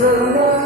சர்வமா